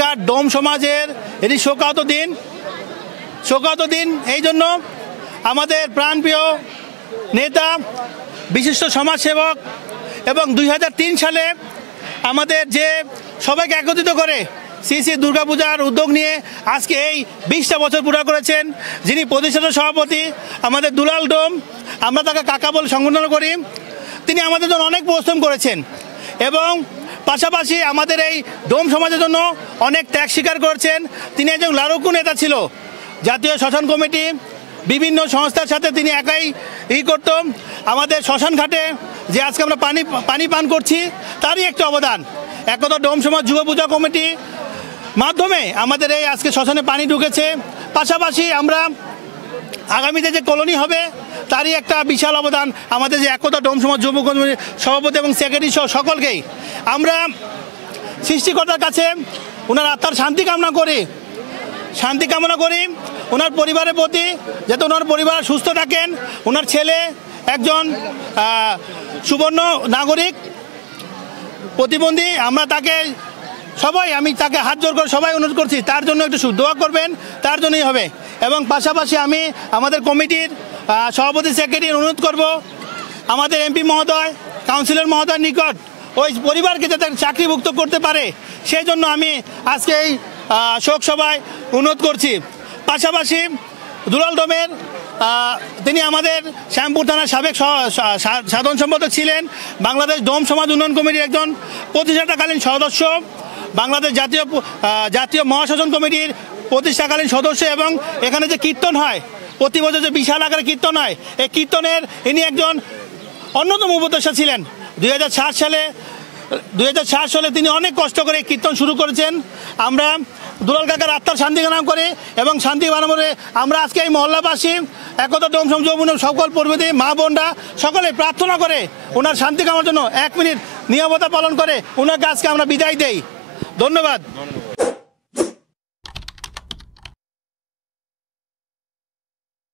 বানানঘাট ডোম সমাজের এটি শোকাহত দিন। এই জন্য আমাদের প্রাণপ্রিয় নেতা, বিশিষ্ট সমাজসেবক এবং 2003 সালে আমাদের যে সবাইকে একত্রিত করে শ্রী দুর্গাপূজার উদ্যোগ নিয়ে আজকে এই 20টা বছর পুরা করেছেন যিনি প্রতিষ্ঠাতা সভাপতি আমাদের দুলাল ডোম, আমরা তাকে কাকা বলে সম্বোধন করি। তিনি আমাদের জন্য অনেক পরিশ্রম করেছেন এবং পাশাপাশি আমাদের এই ডোম সমাজের জন্য অনেক ত্যাগ স্বীকার করেছেন। তিনি একজন লাড়ুকু নেতা ছিল। জাতীয় শ্মশান কমিটি বিভিন্ন সংস্থার সাথে তিনি একাই করতেন। আমাদের শ্মশান ঘাটে যে আজকে আমরা পানি পান করছি তারই একটা অবদান। একদা ডোম সমাজ যুব পূজা কমিটি মাধ্যমে আমাদের এই আজকে শ্মশানে পানি ঢুকেছে। পাশাপাশি আমরা আগামীতে যে কলোনি হবে তারই একটা বিশাল অবদান আমাদের যে একদা ডোম সমাজ যুব কমিটির সভাপতি এবং সেক্রেটারি সহ সকলকেই আমরা সৃষ্টিকর্তার কাছে ওনার আত্মার শান্তি কামনা করি ওনার পরিবারের প্রতি, যাতে ওনার পরিবার সুস্থ থাকেন। ওনার ছেলে একজন সুবর্ণ নাগরিক প্রতিবন্ধী, আমি তাকে হাত জোর করে সবাই অনুরোধ করছি তার জন্য একটু দোয়া করবেন, তার জন্যই হবে। এবং পাশাপাশি আমি আমাদের কমিটির সভাপতি সেক্রেটারি অনুরোধ করব আমাদের এমপি মহোদয়, কাউন্সিলর মহোদয়ের নিকট ওই পরিবারকে যাতে চাকরিভুক্ত করতে পারে সেই জন্য আমি আজকে এই শোক সভায় অনুরোধ করছি। পাশাপাশি দুলাল ডোমের তিনি আমাদের শ্যামপুর থানার সাবেক সাধারণ সম্পাদক ছিলেন, বাংলাদেশ ডোম সমাজ উন্নয়ন কমিটির একজন প্রতিষ্ঠাকালীন সদস্য, বাংলাদেশ জাতীয় মহাশাসন কমিটির প্রতিষ্ঠাকালীন সদস্য এবং এখানে যে কীর্তন হয় প্রতি বছর যে বিশাল আকারে কীর্তন হয় এই কীর্তনের ইনি একজন অন্যতম উপদেষ্টা ছিলেন। 2007 সালে তিনি অনেক কষ্ট করে কীর্তন শুরু করেছেন। আমরা দুলাল কাকার আত্মার শান্তি কামনা করে এবং শান্তি বানাবো আমরা আজকে এই মহল্লাবাসী একদা ডোম সমাজ সকল পরিবারী মা বোনরা সকলে প্রার্থনা করে ওনার শান্তি কামনার জন্য 1 মিনিট নীরবতা পালন করে ওনাকে আজকে আমরা বিদায় দেই। ধন্যবাদ।